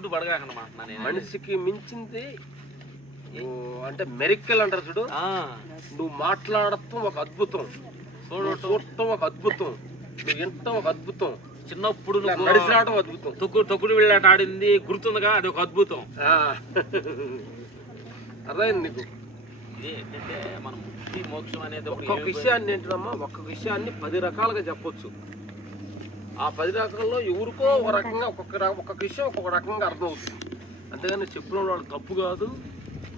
Doubt పడగాకనమా నేను. మనిషికి మించింది అంటే మెరికల్ అంటారు చూడు. నువ్వు మాట్లాడటం ఒక అద్భుతం. చూడటం ఒక అద్భుతం. నువ్వు వినటం ఒక అద్భుతం. చిన్నప్పుడు ఇలా నువ్వు నడిచి రావటం అద్భుతం. తొక్కు తొక్కుడు వెళ్ళాట ఆడింది గుర్తుందిగా? అది ఒక అద్భుతం. అర్థమైంది నీకు? మనం ముక్తి మోక్షం అనేది ఒక్కొక్క విషయాన్ని ఏంటమ్మా? ఒక్క విషయాన్ని పది రకాలుగా చెప్పొచ్చు. ఆ పది రకాల్లో ఎవరికో ఒక రకంగా ఒక్కొక్క ఒక్కొక్క విషయం ఒక్కొక్క రకంగా అర్థమవుతుంది. అంతేగాని చెప్పిన వాళ్ళు తప్పు కాదు.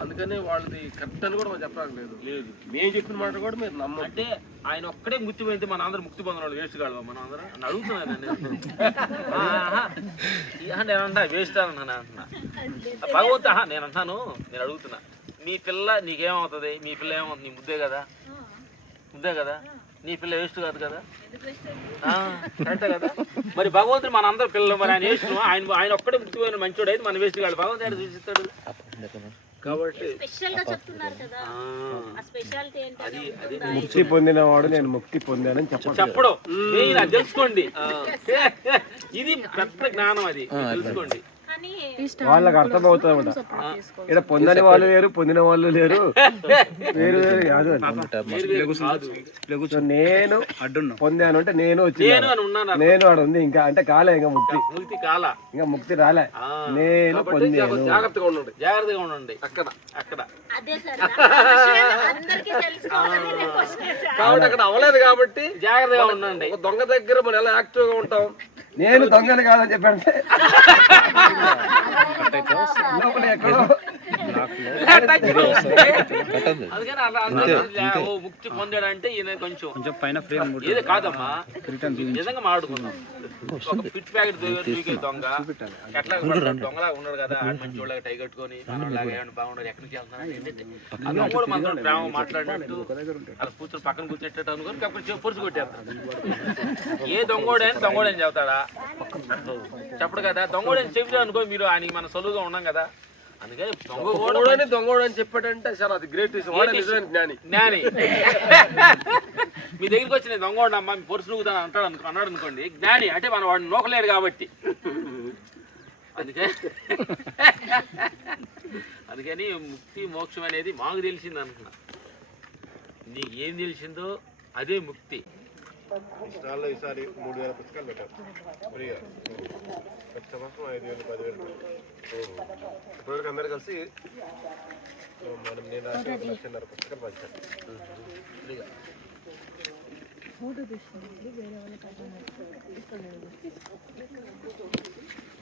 అందుకనే వాళ్ళది కరెక్ట్ అని కూడా మనం చెప్పడానికి లేదు. లేదు. మేము చెప్పిన మాట కూడా మీరు నమ్మండి అంటే ఆయన ఒక్కడే ముక్తి పోయితే మన అందరం ముక్తి పొందిన వాళ్ళు వేస్ట్ కాదు మనం అందరం. అని అడుగుతున్నాను నేను అంటా వేస్ట్ అని నేను అంటున్నా. భగవంతు ఆహా, నేను అంటాను నేను అడుగుతున్నా. మీ పిల్ల నీకేమవుతుంది? మీ పిల్ల ఏమవుతుంది? నీ ముద్దే కదా? ముద్దే కదా? నీ పిల్ల వేస్ట్ కాదు కదా? ఆ, కరెక్టే కదా? మరి భగవంతుడు మన అందరి పిల్లలు మరి ఆయన వేస్ట్ ఆయన ఆయన ఒక్కడే ముక్తి పోయిన మంచోడు అయితే మన వేస్ట్ కాదు. భగవంతుడు ఆయన చూసిస్తాడు? కాబట్టి స్పెషల్గా చెప్తున్నారు కదా. ఆ, ఆ స్పెషాలిటీ ఏంటి అది అది ముక్తి పొందినవాడు నేను ముక్తి పొందానని చెప్పాడు. తెలుసుకోండి. ఇది పెద్ద జ్ఞానం అది. తెలుసుకోండి. వాళ్ళకి అర్థమవుతుంది ఇక్కడ పొందని వాళ్ళు లేరు పొందిన వాళ్ళు లేరు. వేరు వేరు కాదు నేను పొందాను అంటే నేను వచ్చి నేను ఆడ ఉంది ఇంకా అంటే కాలే ఇంకా ముక్తి. ముక్తి కాల? ఇంకా ముక్తి రాలే. నేను కాబట్టి పొందాను. జాగ్రత్తగా ఉండండి. జాగ్రత్తగా ఉండండి. అక్కడ అక్కడ. కాబట్టి అక్కడ అవ్వలేదు కాబట్టి జాగ్రత్తగా ఉండండి. దొంగ దగ్గర మనం ఎలా యాక్టివ్గా ఉంటాం? నేను దొంగని కాదని చెప్పంటే లోపల ఎక్కడో ముక్తి పొందాడంటే ఈయన కొంచెం కొంచెం పైన ఫ్రేమ్ ఏది కాదమ్మా. నిజంగా మాట్లాడుకుందాం ఒక పిట్ ప్యాకెట్ దూకే దొంగ. ఎట్లా? దొంగలా ఉన్నాడు కదా. మంచి వాళ్ళగా టై కట్టుకొని బాగున్నాడు ఎక్కడి నుంచి వెళ్తున్నాడు ఏంటంటే ఆ దొంగ కూడా మనతో ప్రేమ మాట్లాడినట్టు అలా కూర్చొని పక్కన కూర్చునేటట్టు అనుకొని అప్పుడు పొరుచు కొట్టేస్తాడు ఏ దొంగోడే అని దొంగోడే అని చెబుతాడా చెప్పడు కదా. దొంగోడే అని చెబితే అనుకో మీరు ఆయనకి మన సొలువుగా ఉన్నాం కదా. అందుకని దొంగ కూడా దొంగోడని దొంగోడు అని చెప్పాడంటే సార్ అది గ్రేట్ జ్ఞాని. జ్ఞాని. మీ దగ్గరికి వచ్చి నేను దొంగోడు అమ్మా మీ పొరుసు నువ్వుతాను అంటాడు అనుకో అన్నాడు అనుకోండి జ్ఞాని అంటే మనం వాడిని నోకలేడు కాబట్టి. అందుకే అందుకని ముక్తి మోక్షం అనేది మాకు తెలిసింది అనుకున్నా. నీకు ఏం తెలిసిందో అదే ముక్తి. స్టాల్లో ఈసారి మూడు వేల పుస్తకాలు పెట్టారు. ఫ్రీగా. ప్రతి సంవత్సరం ఐదు వేలు పదివేలు ఇప్పటివరకు అందరు కలిసి మనం నేను రాసిన లక్షన్నర పుస్తకాలు పంచాను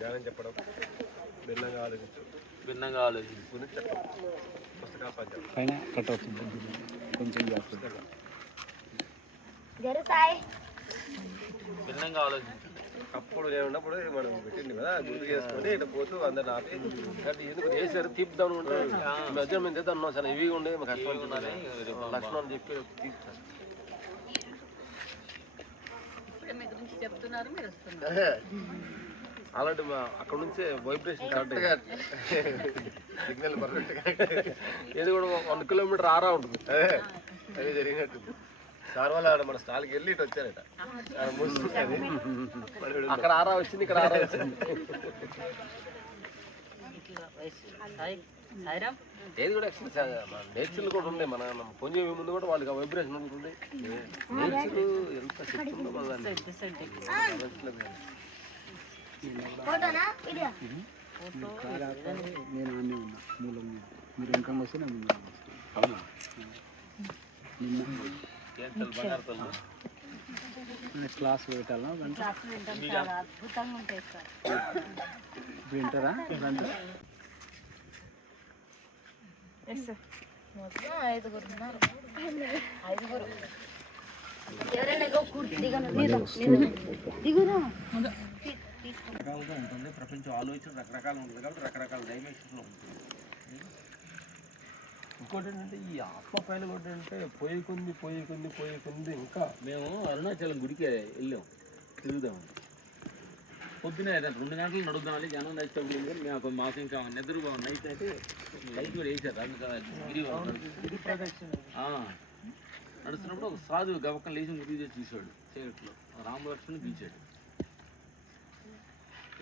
ధ్యానం చెప్పడం భిన్నంగా ఆలోచించు భిన్నంగా ఆలోచించి. గురించి చెప్పడం పుస్తకాలు. పంచాలి భిన్నంగా ఆలోచించి. అప్పుడు నేను ఉన్నప్పుడు మనం పెట్టింది కదా గుర్తు చేసుకొని ఇట్లా పోతూ అందరు ఆపి అంటే ఎందుకు చేశారు తీపుదాం ఉంటే ఈ మధ్య మేము చేద్దాం అన్నాం సార్ ఇవి ఉండే మాకు కష్టం ఉండాలి లక్షణం అని చెప్పి తీపుతాం అలాంటి మా అక్కడ నుంచే వైబ్రేషన్ స్టార్ట్ సిగ్నల్ పర్ఫెక్ట్గా ఏది కూడా వన్ కిలోమీటర్ ఆరా ఉంటుంది. అదే అదే జరిగినట్టు సార్ వాళ్ళ ఆడ మన స్టాల్కి వెళ్ళి ఇటు వచ్చారట. అక్కడ ఆరా వచ్చింది ఇక్కడ ఆరా వచ్చింది. ఏది కూడా యాక్చువల్లీ మన నేచర్ కూడా ఉంది మన మన పొంజే ముందు కూడా వాళ్ళకి వైబ్రేషన్ ఉంటుంది నేచర్ ఎంత శక్తి ఉందో నేను అన్నీ ఉన్నా మూలం మీరు ఇంకా వస్తే నేను తల్లు క్లాస్ పెట్టాలా? ఇప్పుడు వింటారా? మొత్తం ఐదుగురు ఉన్నారు. ఐదుగురు. రకరకాలుగా ఉంటుంది ప్రపంచం ఆలోచన రకరకాలు ఉంటుంది కాబట్టి రకరకాల డైమెన్షన్లో ఉంటుంది. ఇంకోటి ఏంటంటే ఈ ఆత్మ పైన కూడా అంటే పోయి కొంది పోయి కొంది పోయి కొంది ఇంకా మేము అరుణాచలం గుడికి వెళ్ళాం. తిరుగుదామని పొద్దున రెండు గంటలు నడుద్దామని జనం మేము ఒక మాకు ఇంకా నిద్ర నైట్ అయితే లైట్ కూడా వేసారు. గిరి నడుస్తున్నప్పుడు ఒక సాధువు గవకం లేచి చేసి చూశాడు. చీకట్లో రామలక్ష్మణ్ గీచాడు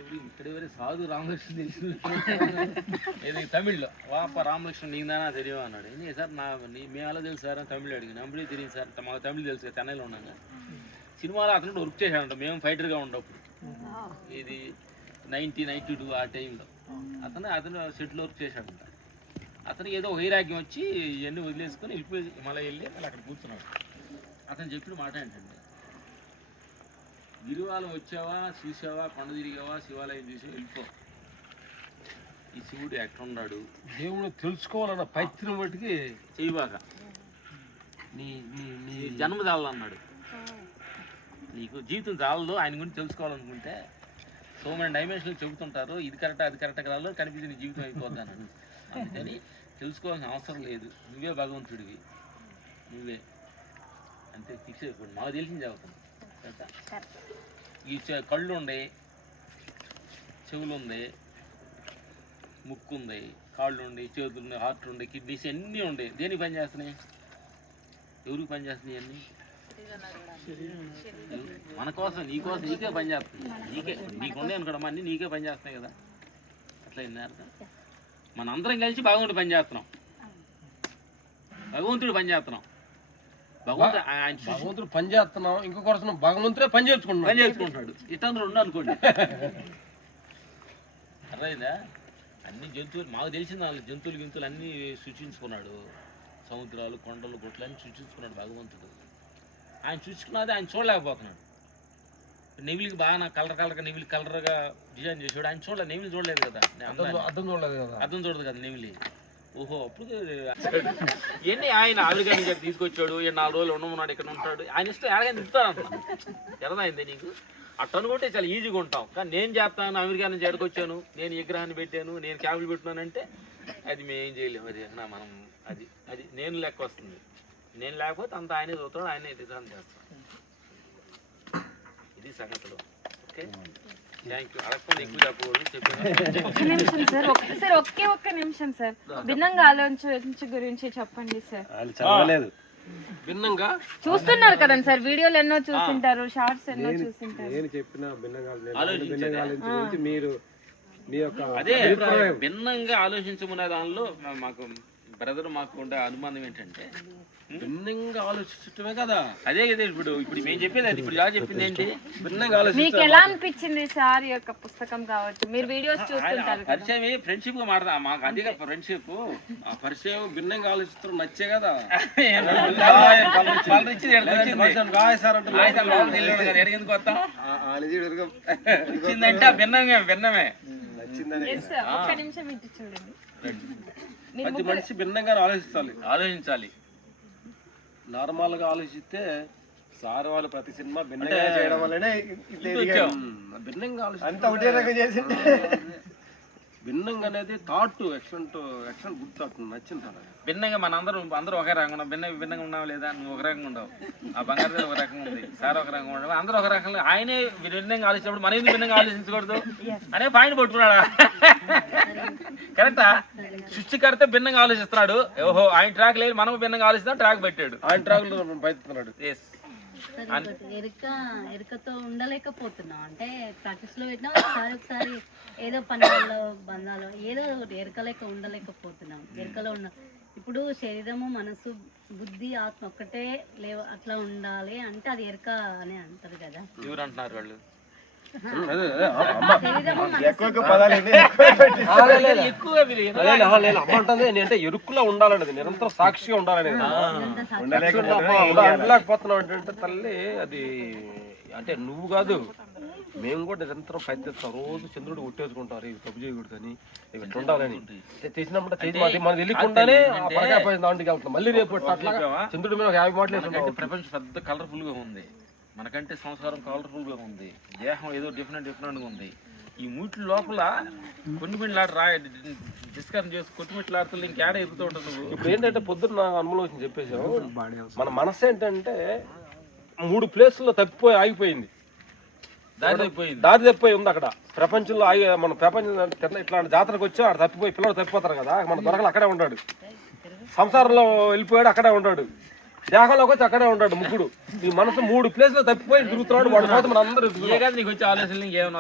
ఇక్కడ సాధు రామకృష్ణ తెలిసి తమిళ్ళో. వాప రామకృష్ణ నీదానా తెలియదు అన్నాడు. ఏంటి సార్ నా నీ మేమలా తెలుసు సార్? అని తమిళ్ అడిగిన. తెలియదు సార్. మాకు తమిళ్ తెలుసు కదా, చెన్నైలో ఉన్నాను సినిమాలో అతను వర్క్ చేశాడంట. మేము ఫైటర్గా ఉండప్పుడు ఇది నైన్టీ నైన్టీ టూ ఆ టైంలో. అతను అతను సెటిల్ వర్క్ చేశాడంట. అతను ఏదో వైరాగ్యం వచ్చి ఇవన్నీ వదిలేసుకొని వెళ్ళిపోయి మళ్ళీ వెళ్ళి మళ్ళీ అక్కడ కూర్చున్నాడు. అతను చెప్పిన మాట ఏంటండి గిరివాలం వచ్చావా చూసావా కొండ తిరిగావా శివాలయం చూసి వెళ్ళిపో. ఈ శివుడు ఎక్కడున్నాడు దేవుడు తెలుసుకోవాలన్న పైత్యం బట్టికి చేయబాక. నీ నీ నీ జన్మ చాలన్నాడు నీకు జీవితం చాలదు ఆయన గురించి తెలుసుకోవాలనుకుంటే సో మెనీ డైమెన్షన్లు చెబుతుంటారు ఇది కరెక్ట్ అది కరెక్ట్ కాదు కనిపించి నీ జీవితం అయిపోద్దాను అందుకని తెలుసుకోవాల్సిన అవసరం లేదు. నువ్వే భగవంతుడివి. నువ్వే. అంతే ఫిక్స్ అయిపోయింది మాకు తెలిసింది చదువుతాను ఈ చె- కళ్ళు ఉండే చెవులు ఉంది ముక్కు ఉంది కాళ్ళు ఉండి చేతులు ఉన్నాయి హార్ట్ ఉండి కిడ్నీస్ అన్నీ ఉండే? దేనికి పని చేస్తున్నాయి? ఎవరికి పని చేస్తున్నాయి అన్నీ? మన కోసం నీ కోసం నీకే పని చేస్తుంది నీకే నీకుండే అనుకోవడం అన్నీ నీకే పని చేస్తున్నాయి కదా. అట్లా అయింది అర్థం? మన అందరం కలిసి భగవంతుడు పని చేస్తున్నాం. భగవంతుడు పని చేస్తున్నాం. భగవంతుడు ఆయన పని చేస్తున్నాం. ఇంకో కొరసం భగవంతుడే పని చేసుకుంటున్నాం పని చేసుకుంటాడు ఇతను రెండు అనుకోండి. అర్థమైందా? అన్ని జంతువులు మాకు తెలిసిన వాళ్ళు జంతువులు గింతులు అన్నీ సృష్టించుకున్నాడు సముద్రాలు కొండలు గుట్లు అన్నీ సృష్టించుకున్నాడు భగవంతుడు. ఆయన సృష్టించుకున్నది ఆయన చూడలేకపోతున్నాడు. నెవిలికి బాగా కలర్ కలర్గా నెవిలి కలర్గా డిజైన్ చేసాడు ఆయన చూడలేదు నెవిలి చూడలేదు కదా. అర్థం చూడలేదు కదా. అర్థం చూడదు కదా నెమిలి ఓహో అప్పుడు ఇవన్నీ ఆయన ఆవిడగాని గారు తీసుకొచ్చాడు? ఈయన నాలుగు రోజులు ఉండమన్నాడు ఇక్కడ ఉంటాడు. ఆయన ఇష్టం ఎలాగైనా తిప్పుతాడు అంటున్నా ఎరదైంది నీకు? అట్ట అనుకుంటే చాలా ఈజీగా ఉంటాం కానీ నేను చేస్తాను అమెరికా నుంచి ఎడకొచ్చాను నేను విగ్రహాన్ని పెట్టాను నేను క్యాబులు పెట్టినానంటే అది మేమేం చేయలేము అది నా మనం అది అది నేను లెక్క వస్తుంది. నేను లేకపోతే అంత ఆయనే చూస్తాడు ఆయనే డిజైన్ చేస్తాడు. ఇది సంగతులు. ఓకే? ఒక్క నిమిషం సార్ ఒక్క సార్ ఒకే ఒక్క నిమిషం సార్. భిన్నంగా ఆలోచించ గురించి చెప్పండి సార్. వాళ్ళు చదవలేదు. భిన్నంగా? చూస్తున్నారు కదండి సార్ వీడియోలు ఎన్నో చూసింటారు షార్ట్స్ ఎన్నో చూసింటారు. నేను చెప్పిన భిన్నంగా ఆలోచించేదే. భిన్నంగా ఆలోచించే గురించి మీరు మీ యొక్క అదే భిన్నంగా ఆలోచించమనే దానిలో మా- మాకు బ్రదర్ మాకు ఉండే అనుమానం ఏంటంటే భిన్నంగా ఆలోచించటమే కదా. అదే కదా ఇప్పుడు ఇప్పుడు మేము చెప్పేది అది ఇప్పుడు ఎలా చెప్పింది ఏంటి? భిన్నంగా మీకు ఎలా అనిపించింది సార్ యొక్క పుస్తకం కావచ్చు? మీరు వీడియోస్ చూస్తుంటారు పరిచయం ఫ్రెండ్షిప్గా మాడదా మాకు అదిగా ఫ్రెండ్షిప్ ఆ పరిచయం భిన్నంగా ఆలోచిస్తారు నచ్చే కదా. వాళ్ళు ఇచ్చింది ఈడకి వచ్చింది. మనుషులు రాయ్ సార్ అంటే రాయ్ సార్ వాళ్ళు తెలియదు కదా, ఎక్కడికి ఎందుకు వస్తాం? ఇచ్చిందంటే ఆ భిన్నంగా భిన్నమే. sir. ఒక్క నిమిషం ఇటు చూడండి. ప్రతి మనిషి భిన్నంగా ఆలోచించాలి ఆలోచించాలి. నార్మల్గా ఆలోచిస్తే సార్ వాళ్ళు ప్రతి సినిమా భిన్నంగా చేయడం వల్లనే భిన్నంగా ఆలోచి అంతా ఒకటే రకం భిన్నంగా అనేది thought excellent excellent good thought నచ్చిన థాట్ భిన్నంగా మన అందరం అందరూ ఒకే రకంగా ఉన్నాం. భిన్న భిన్నంగా ఉన్నావు లేదా? నువ్వు ఒక రకంగా ఉండవు. ఆ బంగారు ఒక రకంగా ఉంది. సార్ ఒక రకంగా ఉండవు. అందరూ ఒక రకంగా ఆయనే భిన్నంగా ఆలోచించినప్పుడు మనం ఎందుకు భిన్నంగా ఆలోచించకూడదు. అనే పాయింట్ పట్టుకున్నాడా? కరెక్టా? సృష్టికర్త భిన్నంగా ఆలోచిస్తున్నాడు. ఓహో ఆయన ట్రాక్ లేదు మనం భిన్నంగా ఆలోచిస్తున్నాం ట్రాక్ పెట్టాడు. ఆయన ట్రాకులు బయలుతున్నాడు ఎస్ ఎరుక ఎరుకతో ఉండలేకపోతున్నాం. అంటే ప్రాక్టీస్లో పెట్టినా ఒకసారి ఒకసారి ఏదో పనులలో బంధాలు ఏదో ఒకటి ఎరుక లేక ఉండలేకపోతున్నాం. ఎరుకలో ఉన్న ఇప్పుడు శరీరము మనసు బుద్ధి ఆత్మ ఒక్కటే లేవ అట్లా ఉండాలి అంటే అది ఎరుక అని అంటారు కదా. ఎవరు అంటున్నారు వాళ్ళు? అంటే ఎరుకులో ఉండాలనేది నిరంతరం సాక్షిగా ఉండాలనేది. ఉండలేకపోతున్నావు అంటే తల్లి అది అంటే నువ్వు కాదు. మేము కూడా నిరంతరం ప్రయత్నిస్తాం. రోజు చంద్రుడు కొట్టేసుకుంటారు ఇవి తప్పు చేయకూడదు అని ఇవి ఉండాలని. చేసినప్పుడు చేసి తెలియకుండానే పరకాయ పైన దాంట్లోకి వెళ్తాం. మళ్ళీ రేపు అట్లా చంద్రుడి మీద ఒక యాభై మాటలు ప్రపంచం పెద్ద కలర్ఫుల్గా ఉంది. మనకంటే సంసారం కలర్ఫుల్గా ఉంది. దేహం ఏదో డిఫరెంట్ డిఫరెంట్గా ఉంది. ఈ మూటి లోపల కొన్ని కొన్ని లాట రా డిస్కషన్ చేసి కొట్టుమిట్లాడుతుంది ఇంకేడ ఎదుగుతూ ఉంటుంది నువ్వు. ఇప్పుడు ఏంటంటే పొద్దున్న అనుభవం చెప్పేసావు మన మనసు ఏంటంటే మూడు ప్లేసుల్లో తప్పిపోయి ఆగిపోయింది. దారి అయిపోయింది దారి తప్పిపోయి ఉంది అక్కడ. ప్రపంచంలో ఆగి మన ప్రపంచం తిన్న- ఇట్లాంటి జాతరకు వచ్చి ఆడ తప్పిపోయి పిల్లలు తప్పిపోతారు కదా. మన దొరకలు అక్కడే ఉంటాడు. సంసారంలో వెళ్ళిపోయాడు అక్కడే ఉంటాడు. దేహంలోకి వచ్చి అక్కడే ఉంటాడు ముగ్గురు నీ మనసు మూడు ప్లేస్లో తప్పిపోయి తిరుగుతున్నాడు. వాడు పోతే మన అందరూ ఏ కదా నీకు వచ్చే ఆలోచనలు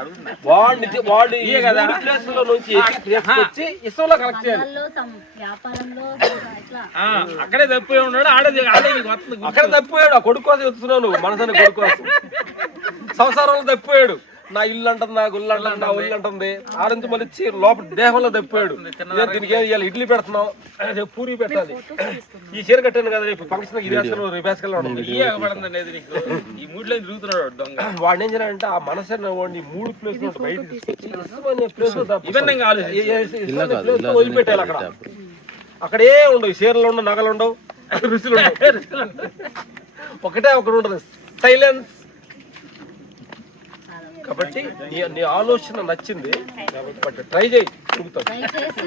అడుగుతున్నా. వాడిని వాడు మూడు ప్లేస్లో నుంచి వచ్చి ఇష్టంలో కరెక్ట్ చేయాలి. బంధాల్లో సం- వ్యాపారంలో ఇట్లా. ఆ, అక్కడే తప్పిపోయి ఉన్నాడు. ఆడే అక్కడ తప్పిపోయాడు. ఆ కొడుకు కోసం ఎత్తుతున్నావు నువ్వు. మనసుని కొడుకు కోసం. సంసారంలో తప్పిపోయాడు. నా ఇల్లు అంటుంది నా గుళ్ళు అంటుంది నా ఉల్లు అంటుంది. ఆడించి మళ్ళీ చీ- లోపల దేహంలో తప్పిపోయాడు ఇదే దీనికి ఏం ఇవాళ ఇడ్లీ పెడుతున్నావు రేపు పూరి పెట్టాలి. ఈ చీర కట్టాను కదా రేపు. ఫంక్షన్ ఇది వేసుకెళ్ళి రేపు వేసుకెళ్ళి ఉంటుంది ఈ ఎగబడింది అనేది నీకు. ఈ మూడ్లో తిరుగుతున్నాడు వాడు దొంగ? వాడిని ఏం చేయాలంటే ఆ మనసు వాడిని మూడు ప్లేస్ బయట తీసుకొచ్చి వదిలిపెట్టాలి అక్కడ. అక్కడే ఉండవు చీరలు ఉండవు నగలు ఉండవు రుచులు ఉండవు. ఒకటే ఒకటి ఉండదు సైలెన్స్ కాబట్టి నీ నీ ఆలోచన నచ్చింది. బట్ ట్రై చేయి దయచేసి